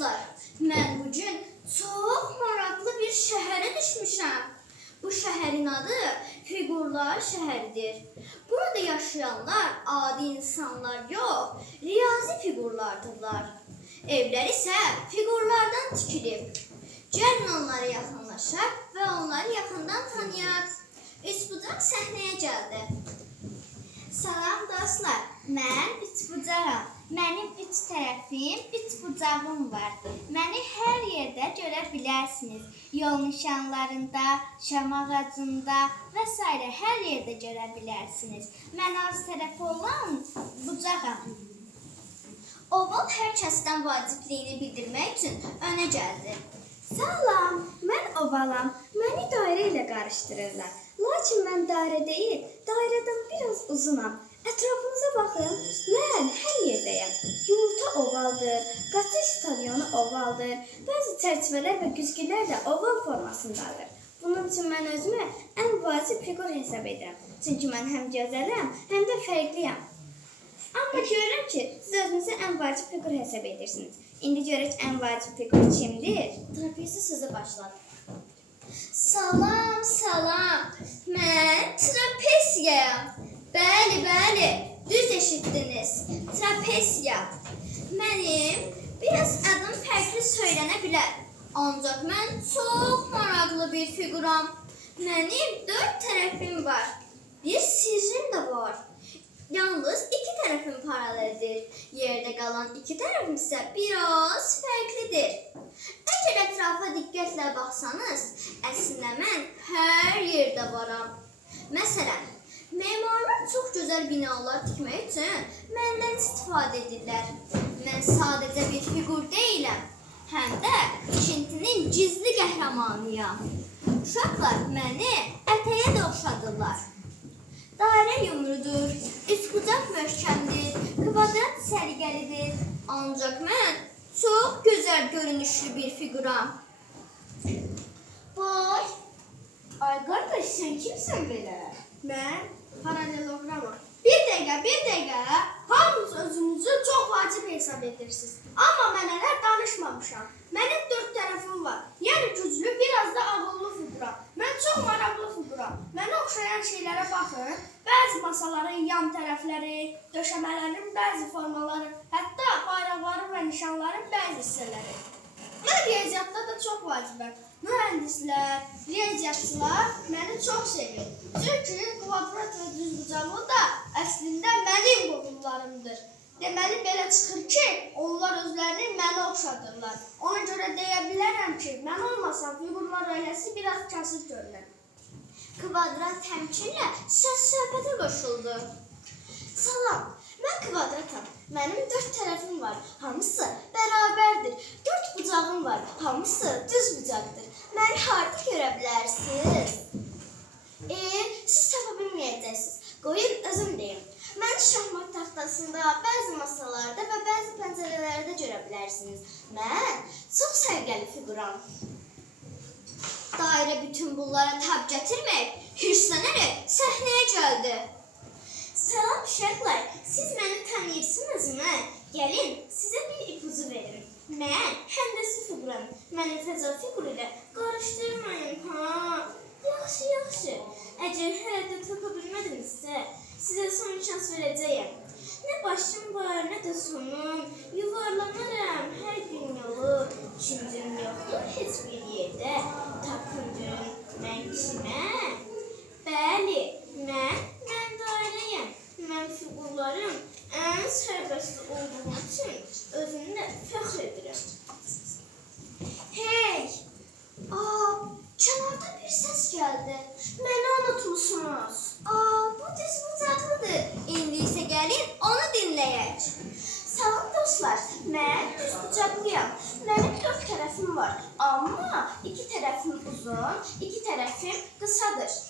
dostlar, mən bugün çox maraqlı bir şəhərə düşmüşəm. Bu şəhərin adı Fiqurlar şəhəridir. Burada yaşayanlar adi insanlar yox, riyazi fiqurlardırlar. Evlər isə fiqurlardan tikilib. Gəlin onlara yaxınlaşaq və onları yaxından tanıyaq. Üçbucaq səhnəyə gəldi. Salam dostlar, mən üçbucağam. Mənim üç tərəfim, üç bucağım var. Məni hər yerdə görə bilərsiniz. Yol nişanlarında, şam ağacında və s. hər yerdə görə bilərsiniz. Mən az tərəfi olan bucağam. Oval hər kəsdən vacibliyini bildirmək üçün önə gəldi. Salam, mən ovalam. Məni dairə ilə qarışdırırlar. Lakin mən dairə deyil, dairədən biraz uzunam. Ətrafınıza baxın, mən hər yerdəyəm. Yumurta ovaldır, qatı stadionu ovaldır, bəzi çərçivələr və güzgülər də oval formasındadır. Bunun üçün mən özümü ən vacib fiqur hesab edirəm. Çünki mən həm gözələm, həm də fərqliyəm. Amma görürəm ki, siz özünüzü ən vacib fiqur hesab edirsiniz. İndi görək ən vacib fiqur kimdir? Trapezi sözü başladı. Salam, salam. Mən trapeziyam. Bəli, düz eşitdiniz. Trapeziya. Mənim biraz adım fərqli söylənə bilər. Ancaq mən çox maraqlı bir figuram. Mənim 4 tərəfim var. Bir sirrim də var. Yalnız 2 tərəfim paraleldir. Yerdə qalan 2 tərəfim isə biraz fərqlidir. Əgər ətrafa diqqətlə baxsanız, əslində mən hər yerdə varam. Məsələn, memarlar çox gözəl binalar tikmək üçün məndən istifadə edirlər. Mən sadəcə bir fiqur deyiləm, həm də tikintinin gizli qəhrəmanıyam. Uşaqlar məni ətəyə də oxşadırlar. Dairə yumrudur, üçbucaq möhkəmdir, kvadrat səliqəlidir. Ancaq mən çox gözəl görünüşlü bir figuram. Vay! Ay qardaş, sən kimsən belə? Mən paralelogramam. Bir dəqiqə. Hamınız özünüzü çox vacib hesab edirsiniz. Amma mən hələ danışmamışam. Mənim 4 tərəfim var. Yəni güclü, biraz da ağıllı figuram. Mən çox maraqlı figuram. Mənə oxşayan şeylərə baxın. Bəzi masaların yan tərəfləri, döşəmələrin bəzi formaları, hətta bayraqların və nişanların bəzi hissələri. Mən riyaziyyatda da çox vacibəm. Mühəndislər, riyaziyyatçılar məni çox sevir. Çünki kvadrat və düzbucaqlı da əslində mənim qohumlarımdır. Deməli belə çıxır ki, onlar özlərini mənə oxşadırlar. Ona görə deyə bilərəm ki, mən olmasam fiqurlar ailəsi biraz kasıb görünər. Kvadrat təmkinlə söz-söhbətə qoşuldu. Salam, mən kvadratam. Mənim 4 tərəfim var. Hamısı bərabərdir. 4 bucağım var. Hamısı düz bucaqdır. Məni harda görə bilərsiniz? Siz tapa bilməyəcəksiniz. Qoyun özüm deyim. Mən şahmat taxtasında, bəzi masalarda və bəzi pəncərələrdə görə bilərsiniz. Mən çox səliqəli figuram. Dairə bütün bunlara tab gətirmək, hirslənərək səhnəyə gəldi. Salam uşaqlar, siz məni tanıyırsınızmı? Gəlin, sizə bir ipucu verim. Mən həndəsi figuram. Məni fəza figuru ilə qarışdırmayın, ha? Yaxşı. Əgər hələ də tapa bilmədinizsə, sizə son şans verəcəyəm. Nə başım var, nə də sonum. Yuvarlanaram hər gün yolu. Kimcim yoxdur heç bir yerdə. Tapındım mən kimə? Bəli, mən dairəyəm. Mən figurların ən sərbəst olduğum üçün özümlə fəxr edirəm. Hey! Kənarda bir səs gəldi. Məni unutmuşsunuz. Bu düzbucaqlıdır. İndi isə gəlin onu dinləyək. Salam dostlar, mən düzbucaqlıyam. Mənim 4 tərəfim var. Amma 2 tərəfim uzun, 2 tərəfim qısadır.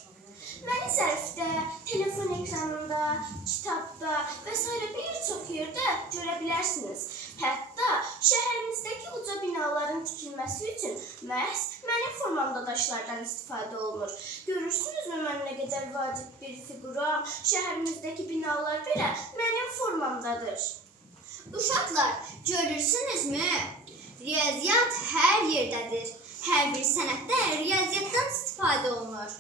Məni zərfdə, telefon ekranında, kitabda və s. bir çox yerdə görə bilərsiniz. Hətta şəhərimizdəki uca binaların tikilməsi üçün məhz mənim formamda daşlardan istifadə olunur. Görürsünüzmü mən nə qədər vacib bir figuram? Şəhərimizdəki binalar belə mənim formamdadır. Uşaqlar, görürsünüzmü? Riyaziyyat hər yerdədir. Hər bir sənətdə riyaziyyatdan istifadə olunur.